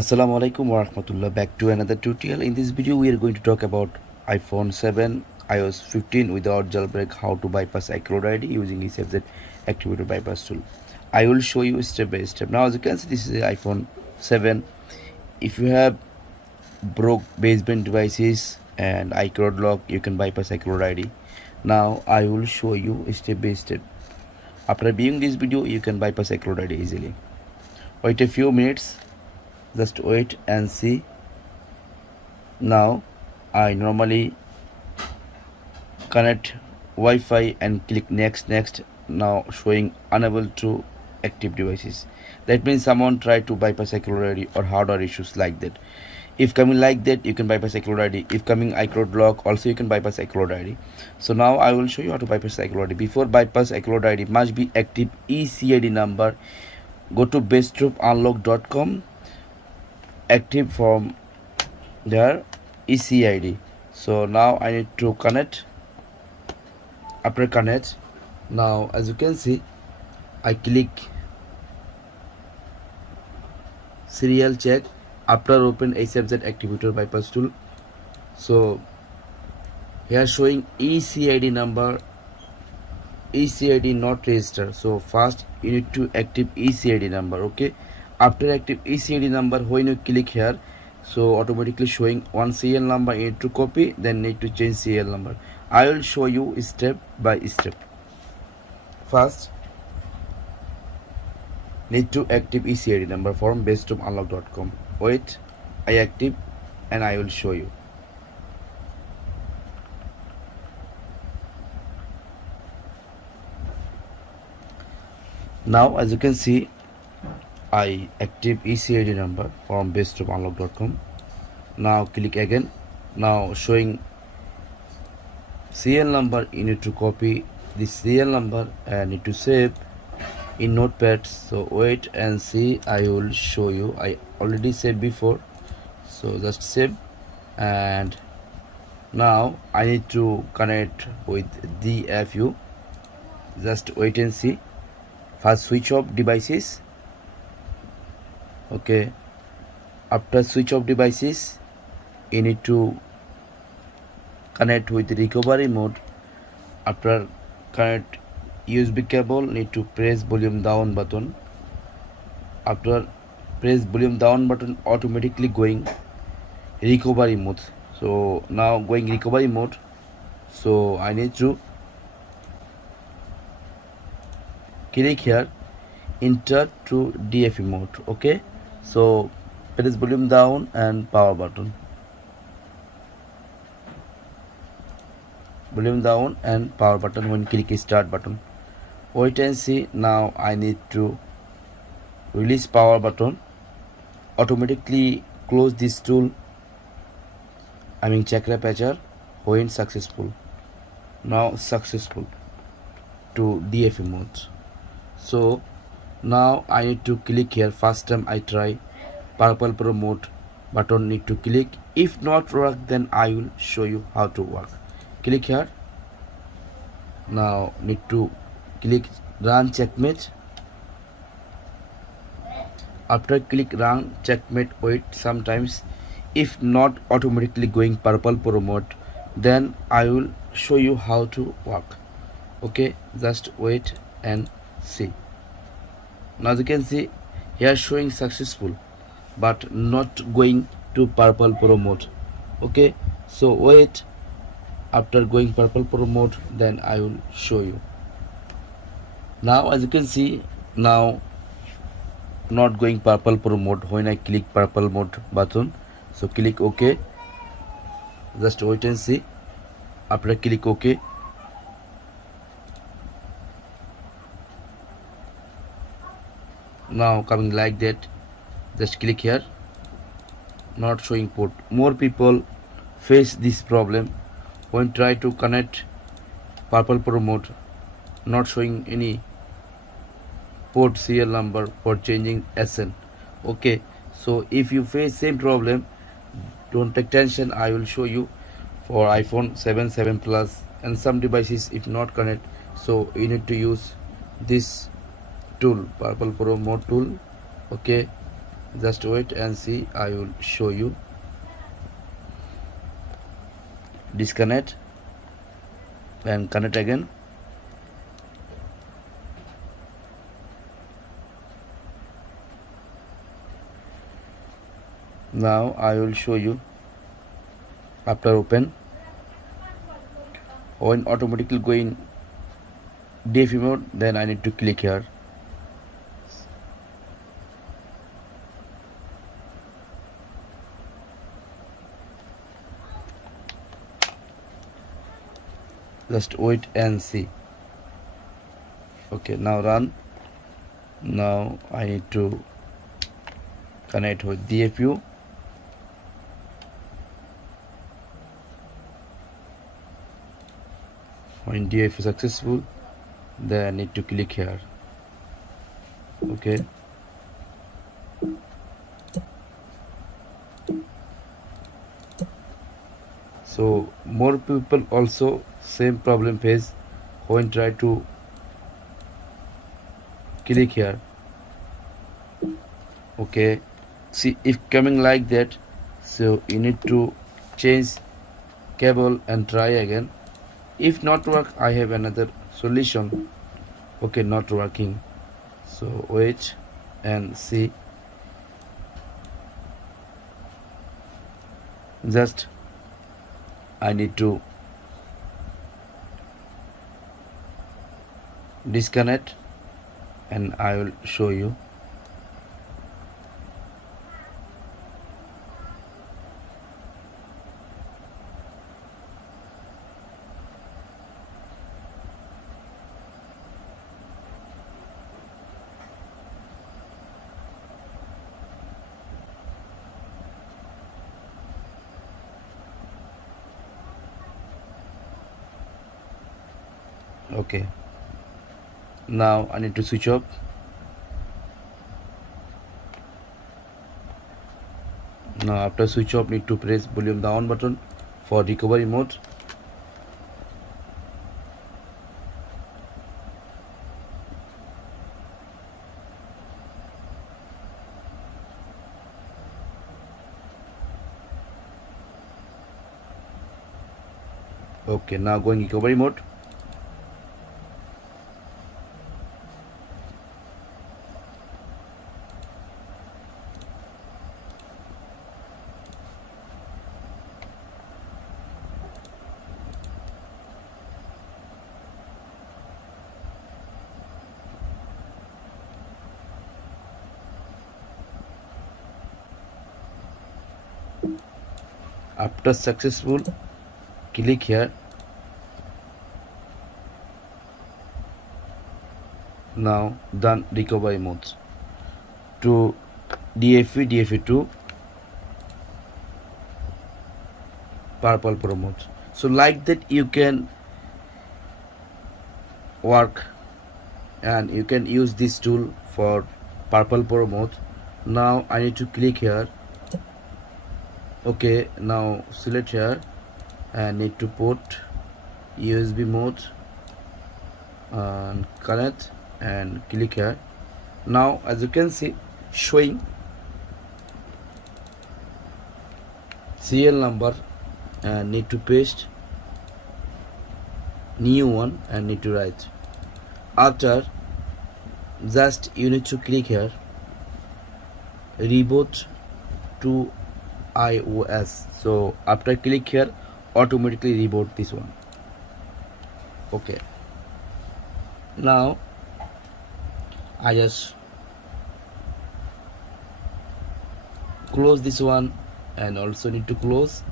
Assalamu alaikum wa rahmatullah. Back to another tutorial. In this video we are going to talk about iPhone 7 iOS 15 without jailbreak, how to bypass iCloud ID using 𝐒𝐴𝐵𝐴𝐻 activator bypass tool. I will show you step by step. Now as you can see, this is the iPhone 7. If you have broke baseband devices and iCloud lock, you can bypass iCloud ID. Now I will show you step by step. After viewing this video, you can bypass iCloud ID easily. Wait a few minutes. Just wait and see. Now I normally connect Wi-Fi and click next. Now showing unable to active devices. That means someone tried to bypass iCloud ID or hardware issues like that. If coming like that, you can bypass iCloud ID. If coming iCloud lock, also you can bypass iCloud ID. So now I will show you how to bypass iCloud ID. Before bypass iCloud ID must be active 𝐒𝐶ID number. Go to besttropunlock.com. active from there 𝐒𝐶ID. So now I need to connect. After connect, now as you can see, I click serial check. After open 𝐴𝐵𝐴𝐻 activator bypass tool. So here showing 𝐒𝐶ID number, 𝐒𝐶ID not registered. So first you need to active 𝐒𝐶ID number. Okay, after active 𝐒𝐶ID number, when you click here, so automatically showing one serial number you need to copy, then need to change serial number. I will show you step by step. First need to active 𝐒𝐶ID number from besttropunlock.com. Wait, I active and I will show you. Now as you can see, I active 𝐒𝐶ID number from besttropunlock.com. Now click again. Now showing serial number, you need to copy this serial number and need to save in notepad. So wait and see, I will show you. I already saved before, so just save. And now I need to connect with the FU. Just wait and see. First switch off devices. Okay, after switch off devices, you need to connect with recovery mode. After connect USB cable, need to press volume down button. After press volume down button, automatically going recovery mode. So now going recovery mode, so I need to click here, enter to DFE mode. Okay, so press volume down and power button, volume down and power button. When click start button, wait and see. Now I need to release power button, automatically close this tool. I mean chakra patcher when successful. Now successful to DFE mode. So now I need to click here. First time I try purple pro mode button, need to click. If not work, then I will show you how to work. Click here. Now need to click run checkmate. After click run checkmate, wait sometimes. If not automatically going purple pro mode, then I will show you how to work. Okay, just wait and see. Now as you can see here showing successful but not going to purple pro mode. Okay, so wait, after going purple pro mode, then I will show you. Now as you can see, now not going purple pro mode when I click purple mode button. So click OK. Just wait and see. After click OK, now coming like that. Just click here, not showing port. More people face this problem when try to connect purple pro mode, not showing any port serial number for changing SN. Okay, so if you face same problem, don't take tension. I will show you for iPhone 7, 7 Plus and some devices if not connect. So you need to use this tool, purple pro mode tool. Okay, Just wait and see, I will show you. Disconnect and connect again. Now I will show you. After open, when automatically going DFE mode, then I need to click here. Just wait and see. Okay, now run. Now I need to connect with DFU. When DFU is successful, then I need to click here. Okay. So more people also same problem face when try to click here. Okay, see if coming like that, so you need to change cable and try again. If not work, I have another solution. Okay, not working, so wait and see. Just I need to disconnect and I will show you. Okay, now I need to switch off. Now after switch off, need to press volume down button for recovery mode. Okay, now going recovery mode. After successful, click here. Now done recovery modes to DFE, DFE2, Purple Pro mode. So like that you can work and you can use this tool for Purple Pro mode. Now I need to click here. Okay, now select here and need to put USB mode and connect and click here. Now as you can see, showing serial number and need to paste new one and need to write. After, just you need to click here, reboot to iOS. So after click here, automatically reboot this one. Okay, now I just close this one and also need to close.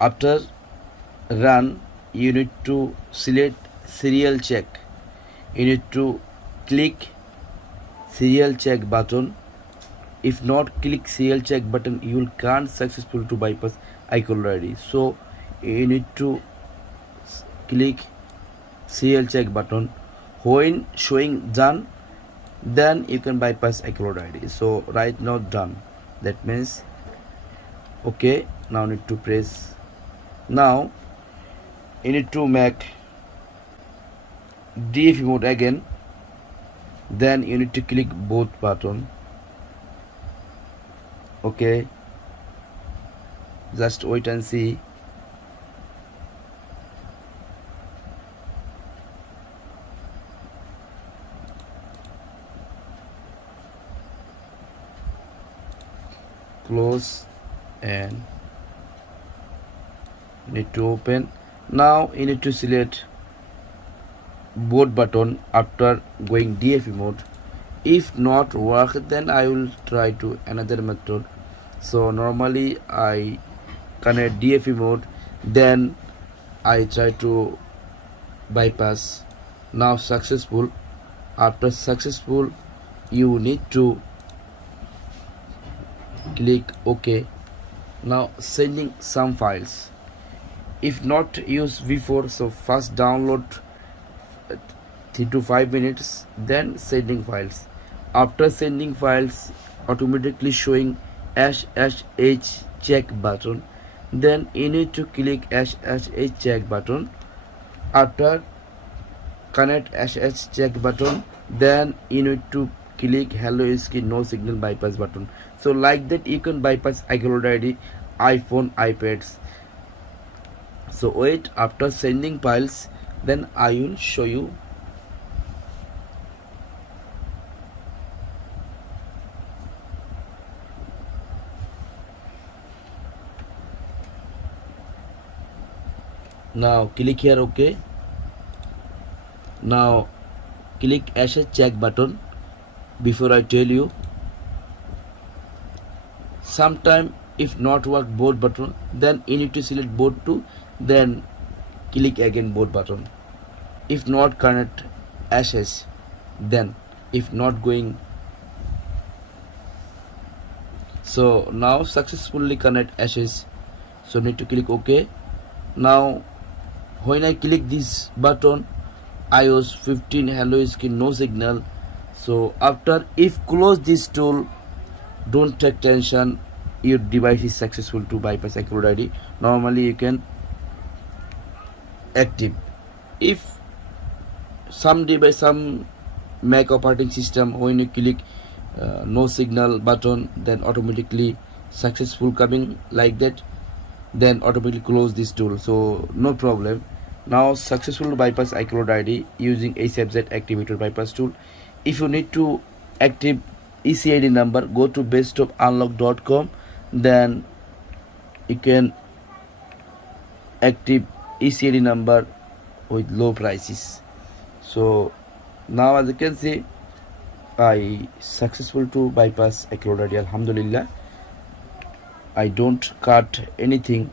After run, you need to select serial check. You need to click serial check button. If not click serial check button, you will can't successful to bypass iCloud ID. So you need to click serial check button. When showing done, then you can bypass iCloud ID. So right now done. That means okay. Now need to press. Now you need to make DFE mode again, then you need to click both button. Okay, just wait and see. Close and need to open. Now you need to select both button after going DFE mode. If not work, then I will try to another method. So normally I connect DFE mode, then I try to bypass. Now successful. After successful, you need to click OK. Now sending some files. If not use before, so first download 3 to 5 minutes, then sending files. After sending files, automatically showing sh check button, then you need to click sh check button. After connect sh check button, then you need to click hello ski no signal bypass button. So like that you can bypass iCloud ID, iPhone, iPads. So wait, after sending files, then I will show you. Now click here OK. Now click sh check button. Before I tell you, sometime if not work both button, then you need to select both too, then click again both button. If not connect sh, then if not going. So now successfully connect sh, so need to click OK. Now when I click this button, iOS 15 hello ski no signal. So after, if close this tool, don't take tension, your device is successful to bypass iCloud ID. Normally you can active. If some device, some Mac operating system, when you click no signal button, then automatically successful coming like that, then automatically close this tool, so no problem. Now successful bypass iCloud ID using 𝐓𝐶 activator bypass tool. If you need to active 𝐒CID number, go to bestoffunlock.com, then you can active 𝐒CID number with low prices. So now as you can see, I successful to bypass iCloud ID, alhamdulillah. I don't cut anything,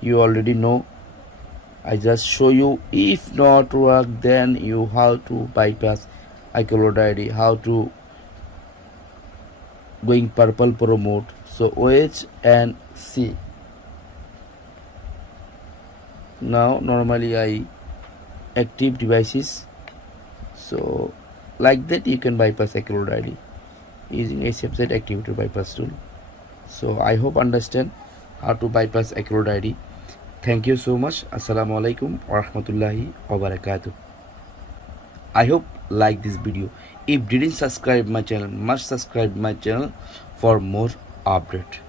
you already know. I just show you. If not work, then you have to bypass iCloud ID, how to going purple pro mode. So OH and C. Now normally I active devices, so like that you can bypass iCloud ID using 𝐓𝐶 activator bypass tool. So I hope understand how to bypass iCloud ID. Thank you so much. Assalamu alaikum wa rahmatullahi wa barakatuh. I hope like this video. If didn't subscribe my channel, must subscribe my channel for more update.